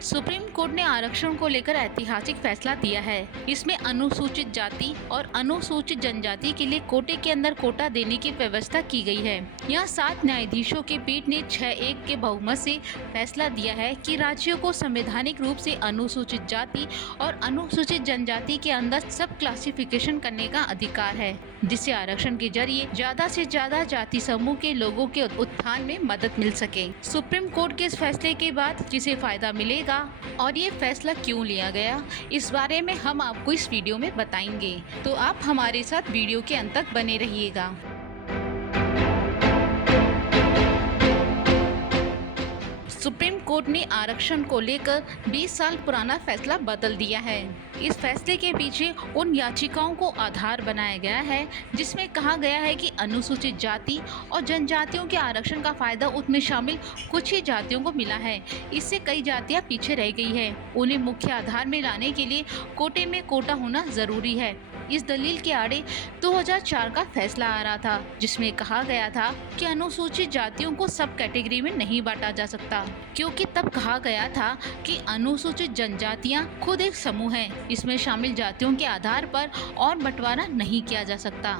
Supreme court ने आरक्षण को लेकर ऐतिहासिक फैसला दिया है। इसमें अनुसूचित जाति और अनुसूचित जनजाति के लिए कोटे के अंदर कोटा देने की व्यवस्था की गई है। यहाँ 7 न्यायाधीशों की पीठ ने 6-1 के बहुमत से फैसला दिया है कि राज्यों को संवैधानिक रूप से अनुसूचित जाति और अनुसूचित जनजाति के अंदर सब क्लासिफिकेशन करने का अधिकार है, जिससे आरक्षण के जरिए ज्यादा से ज्यादा जाति समूह के लोगों के उत्थान में मदद मिल सके। सुप्रीम कोर्ट के इस फैसले के बाद किसे फायदा मिलेगा और ये फैसला क्यों लिया गया, इस बारे में हम आपको इस वीडियो में बताएंगे, तो आप हमारे साथ वीडियो के अंत तक बने रहिएगा। सुप्रीम कोर्ट ने आरक्षण को लेकर 20 साल पुराना फैसला बदल दिया है। इस फैसले के पीछे उन याचिकाओं को आधार बनाया गया है जिसमें कहा गया है कि अनुसूचित जाति और जनजातियों के आरक्षण का फायदा उसमें शामिल कुछ ही जातियों को मिला है। इससे कई जातियां पीछे रह गई है। उन्हें मुख्य आधार में लाने के लिए कोटे में कोटा होना जरूरी है। इस दलील के आड़े 2004 का फैसला आ रहा था, जिसमें कहा गया था कि अनुसूचित जातियों को सब कैटेगरी में नहीं बांटा जा सकता, क्योंकि तब कहा गया था कि अनुसूचित जनजातियां खुद एक समूह है, इसमें शामिल जातियों के आधार पर और बंटवारा नहीं किया जा सकता।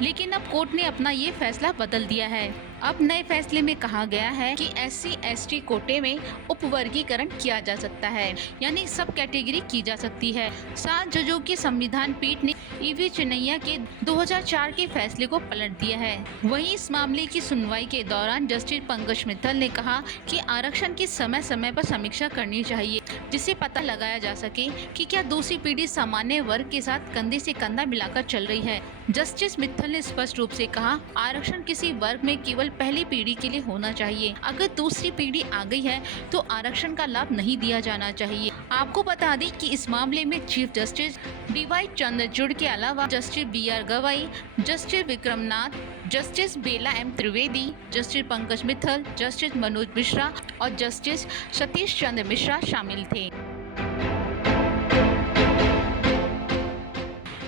लेकिन अब कोर्ट ने अपना ये फैसला बदल दिया है। अब नए फैसले में कहा गया है कि SC/ST कोटे में उपवर्गीकरण किया जा सकता है, यानी सब कैटेगरी की जा सकती है। 7 जजों की संविधान पीठ ने EV चिन्नैया के 2004 के फैसले को पलट दिया है। वहीं इस मामले की सुनवाई के दौरान जस्टिस पंकज मित्तल ने कहा कि आरक्षण की समय समय पर समीक्षा करनी चाहिए, जिससे पता लगाया जा सके कि क्या दूसरी पीढ़ी सामान्य वर्ग के साथ कंधे से कंधा मिलाकर चल रही है। जस्टिस मित्तल ने स्पष्ट रूप से कहा, आरक्षण किसी वर्ग में केवल पहली पीढ़ी के लिए होना चाहिए। अगर दूसरी पीढ़ी आ गई है तो आरक्षण का लाभ नहीं दिया जाना चाहिए। आपको बता दें कि इस मामले में चीफ जस्टिस DY चंद्रचूड़ के अलावा जस्टिस BR गवाई, जस्टिस विक्रमनाथ, जस्टिस बेला M Trivedi, justice Pankaj Mittal, justice Manoj Mishra और जस्टिस सतीश चंद्र मिश्रा शामिल थे।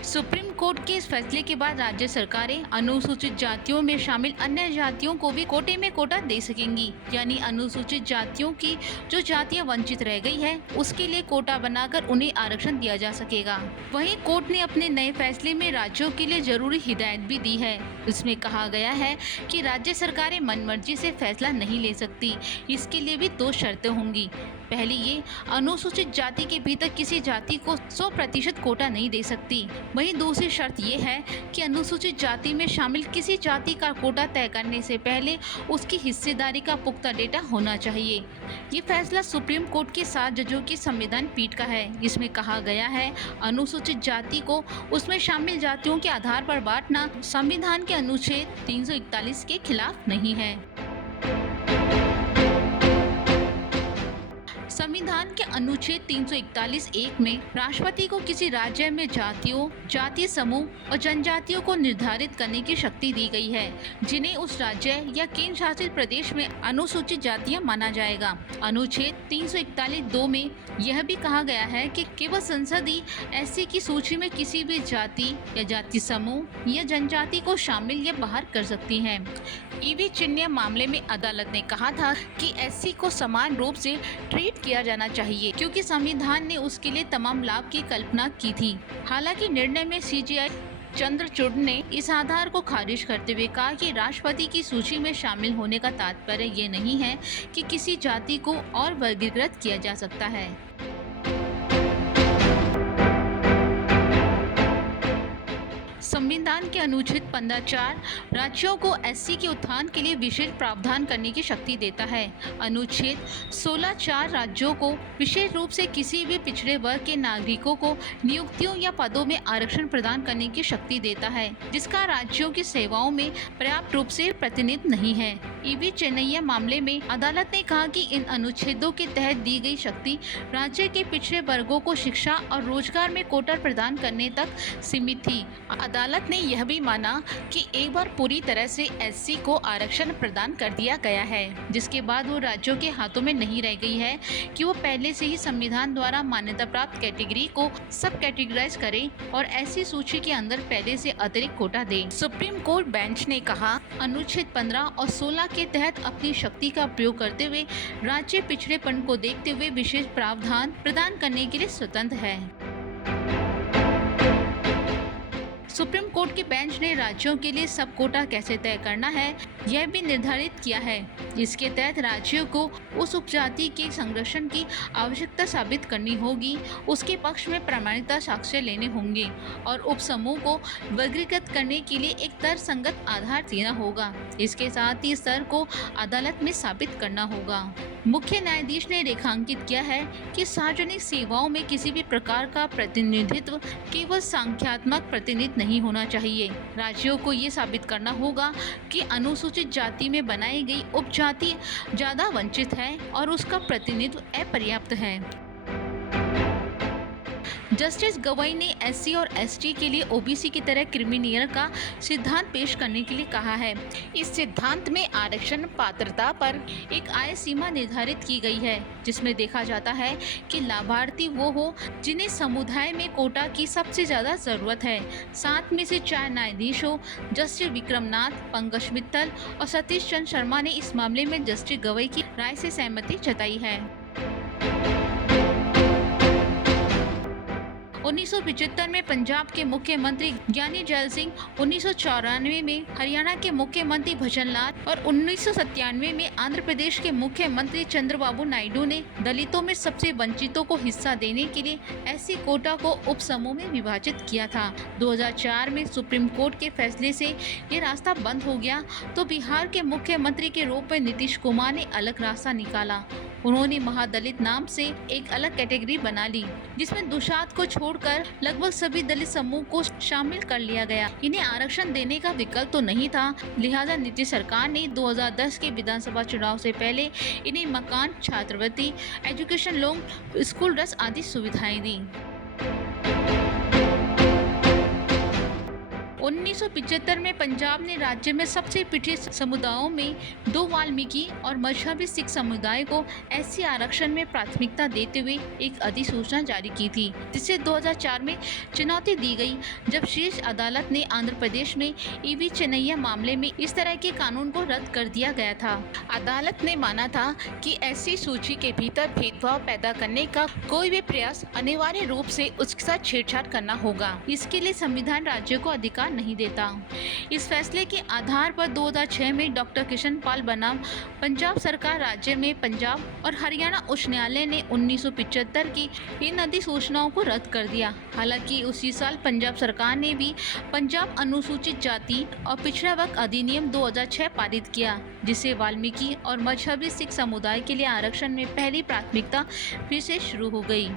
सुप्रीम कोर्ट के इस फैसले के बाद राज्य सरकारें अनुसूचित जातियों में शामिल अन्य जातियों को भी कोटे में कोटा दे सकेंगी, यानी अनुसूचित जातियों की जो जातियां वंचित रह गई है उसके लिए कोटा बनाकर उन्हें आरक्षण दिया जा सकेगा। वहीं कोर्ट ने अपने नए फैसले में राज्यों के लिए जरूरी हिदायत भी दी है। इसमें कहा गया है कि राज्य सरकारें मनमर्जी से फैसला नहीं ले सकती। इसके लिए भी 2 शर्तें होंगी। पहली, ये अनुसूचित जाति के भीतर किसी जाति को 100% कोटा नहीं दे सकती। वहीं दूसरी शर्त ये है कि अनुसूचित जाति में शामिल किसी जाति का कोटा तय करने से पहले उसकी हिस्सेदारी का पुख्ता डेटा होना चाहिए। ये फैसला सुप्रीम कोर्ट के 7 जजों की संविधान पीठ का है। इसमें कहा गया है, अनुसूचित जाति को उसमें शामिल जातियों के आधार पर बांटना संविधान के अनुच्छेद 341 के खिलाफ नहीं है। संविधान के अनुच्छेद 341(1) में राष्ट्रपति को किसी राज्य में जातियों, जाति समूह और जनजातियों को निर्धारित करने की शक्ति दी गई है, जिन्हें उस राज्य या केंद्र शासित प्रदेश में अनुसूचित जातियां माना जाएगा। अनुच्छेद 341(2) में यह भी कहा गया है कि केवल संसद ही SC की सूची में किसी भी जाति या जाति समूह या जनजाति को शामिल या बाहर कर सकती है। EV चिन्नैया मामले में अदालत ने कहा था कि SC को समान रूप से ट्रीट किया जाना चाहिए, क्योंकि संविधान ने उसके लिए तमाम लाभ की कल्पना की थी। हालांकि निर्णय में CJI चंद्रचूड़ ने इस आधार को खारिज करते हुए कहा कि राष्ट्रपति की सूची में शामिल होने का तात्पर्य ये नहीं है कि किसी जाति को और वर्गीकृत किया जा सकता है। संविधान के अनुच्छेद 15(4) राज्यों को SC के उत्थान के लिए विशेष प्रावधान करने की शक्ति देता है। अनुच्छेद 16(4) राज्यों को विशेष रूप से किसी भी पिछड़े वर्ग के नागरिकों को नियुक्तियों या पदों में आरक्षण प्रदान करने की शक्ति देता है, जिसका राज्यों की सेवाओं में पर्याप्त रूप से प्रतिनिधित्व नहीं है। EV चिन्नैया मामले में अदालत ने कहा कि इन अनुच्छेदों के तहत दी गई शक्ति राज्य के पिछड़े वर्गों को शिक्षा और रोजगार में कोटा प्रदान करने तक सीमित थी। अदालत ने यह भी माना कि एक बार पूरी तरह से SC को आरक्षण प्रदान कर दिया गया है, जिसके बाद वो राज्यों के हाथों में नहीं रह गई है कि वो पहले से ही संविधान द्वारा मान्यता प्राप्त कैटेगरी को सब कैटेगराइज करें और ऐसी सूची के अंदर पहले से अतिरिक्त कोटा दें। सुप्रीम कोर्ट बेंच ने कहा, अनुच्छेद 15 और 16 के तहत अपनी शक्ति का प्रयोग करते हुए राज्य पिछड़ेपन को देखते हुए विशेष प्रावधान प्रदान करने के लिए स्वतंत्र है। सुप्रीम कोर्ट के बेंच ने राज्यों के लिए सब कोटा कैसे तय करना है यह भी निर्धारित किया है। इसके तहत राज्यों को उस उपजाति के संरक्षण की आवश्यकता साबित करनी होगी, उसके पक्ष में प्रामाणिकता साक्ष्य लेने होंगे और उपसमूह को वर्गीकृत करने के लिए एक तर्कसंगत आधार देना होगा। इसके साथ ही स्तर को अदालत में साबित करना होगा। मुख्य न्यायाधीश ने रेखांकित किया है कि सार्वजनिक सेवाओं में किसी भी प्रकार का प्रतिनिधित्व केवल संख्यात्मक प्रतिनिधित्व नहीं होना चाहिए। राज्यों को ये साबित करना होगा कि अनुसूचित जाति में बनाई गई उपजाति ज्यादा वंचित है और उसका प्रतिनिधित्व अपर्याप्त है। जस्टिस गवई ने एससी और एसटी के लिए ओबीसी की तरह क्रिमिनियर का सिद्धांत पेश करने के लिए कहा है। इस सिद्धांत में आरक्षण पात्रता पर एक आय सीमा निर्धारित की गई है, जिसमें देखा जाता है कि लाभार्थी वो हो जिन्हें समुदाय में कोटा की सबसे ज्यादा जरूरत है। 7 में से 4 न्यायाधीश हो, जस्टिस विक्रमनाथ, पंकज मित्तल और सतीश चंद्र शर्मा ने इस मामले में जस्टिस गवई की राय से सहमति जताई है। 1975 में पंजाब के मुख्यमंत्री ज्ञानी जैल सिंह, 1994 में हरियाणा के मुख्यमंत्री भजन लाल और 1997 में आंध्र प्रदेश के मुख्यमंत्री चंद्रबाबू नायडू ने दलितों में सबसे वंचितों को हिस्सा देने के लिए एससी कोटा को उपसमूह में विभाजित किया था। 2004 में सुप्रीम कोर्ट के फैसले से ये रास्ता बंद हो गया तो बिहार के मुख्यमंत्री के रूप में नीतीश कुमार ने अलग रास्ता निकाला। उन्होंने महादलित नाम से एक अलग कैटेगरी बना ली, जिसमें दुशात को छोड़कर लगभग सभी दलित समूह को शामिल कर लिया गया। इन्हें आरक्षण देने का विकल्प तो नहीं था, लिहाजा नीतीश सरकार ने 2010 के विधानसभा चुनाव से पहले इन्हें मकान, छात्रवृत्ति, एजुकेशन लोन, स्कूल ड्रेस आदि सुविधाएं दी। 1975 में पंजाब ने राज्य में सबसे पिछड़े समुदायों में 2 वाल्मीकि और मजहबी सिख समुदाय को एससी आरक्षण में प्राथमिकता देते हुए एक अधिसूचना जारी की थी, जिसे 2004 में चुनौती दी गई, जब शीर्ष अदालत ने आंध्र प्रदेश में ईवी चेन्नैया मामले में इस तरह के कानून को रद्द कर दिया गया था। अदालत ने माना था कि एससी सूची के भीतर भेदभाव पैदा करने का कोई भी प्रयास अनिवार्य रूप से उसके साथ छेड़छाड़ करना होगा। इसके लिए संविधान राज्य को अधिकार नहीं देता। इस फैसले के आधार पर 2006 में डॉक्टर किशन पाल बनाम पंजाब सरकार राज्य में पंजाब और हरियाणा उच्च न्यायालय ने 1975 की इन अधिसूचनाओं को रद्द कर दिया। हालांकि उसी साल पंजाब सरकार ने भी पंजाब अनुसूचित जाति और पिछड़ा वर्ग अधिनियम 2006 पारित किया, जिससे वाल्मीकि और मजहबी सिख समुदाय के लिए आरक्षण में पहली प्राथमिकता फिर से शुरू हो गई।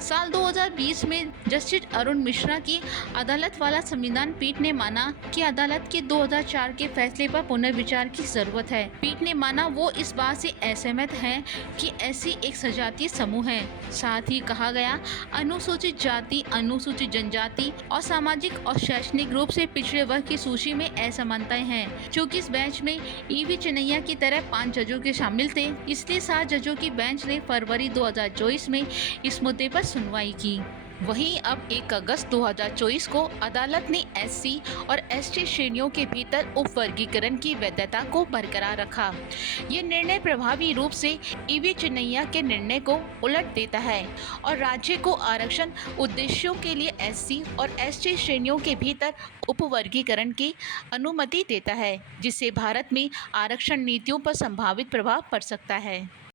साल 2020 में जस्टिस अरुण मिश्रा की अदालत वाला संविधान पीठ ने माना कि अदालत के 2004 के फैसले पर पुनर्विचार की जरूरत है। पीठ ने माना वो इस बात से असहमत है कि एससी एक सजातीय समूह है। साथ ही कहा गया अनुसूचित जाति, अनुसूचित जनजाति और सामाजिक और शैक्षणिक रूप से पिछड़े वर्ग की सूची में असमानताएं हैं। चूँकि इस बेंच में ईवी चेन्नैया की तरह 5 जजों के शामिल थे, इसलिए 7 जजों की बेंच ने फरवरी 2024 में इस मुद्दे पर सुनवाई की। वहीं अब 1 अगस्त 2024 को अदालत ने एससी और एसटी श्रेणियों के भीतर उपवर्गीकरण की वैधता को बरकरार रखा। ये निर्णय प्रभावी रूप से ईवी चेन्नैया के निर्णय को उलट देता है और राज्य को आरक्षण उद्देश्यों के लिए एससी और एसटी श्रेणियों के भीतर उपवर्गीकरण की अनुमति देता है, जिससे भारत में आरक्षण नीतियों पर संभावित प्रभाव पड़ सकता है।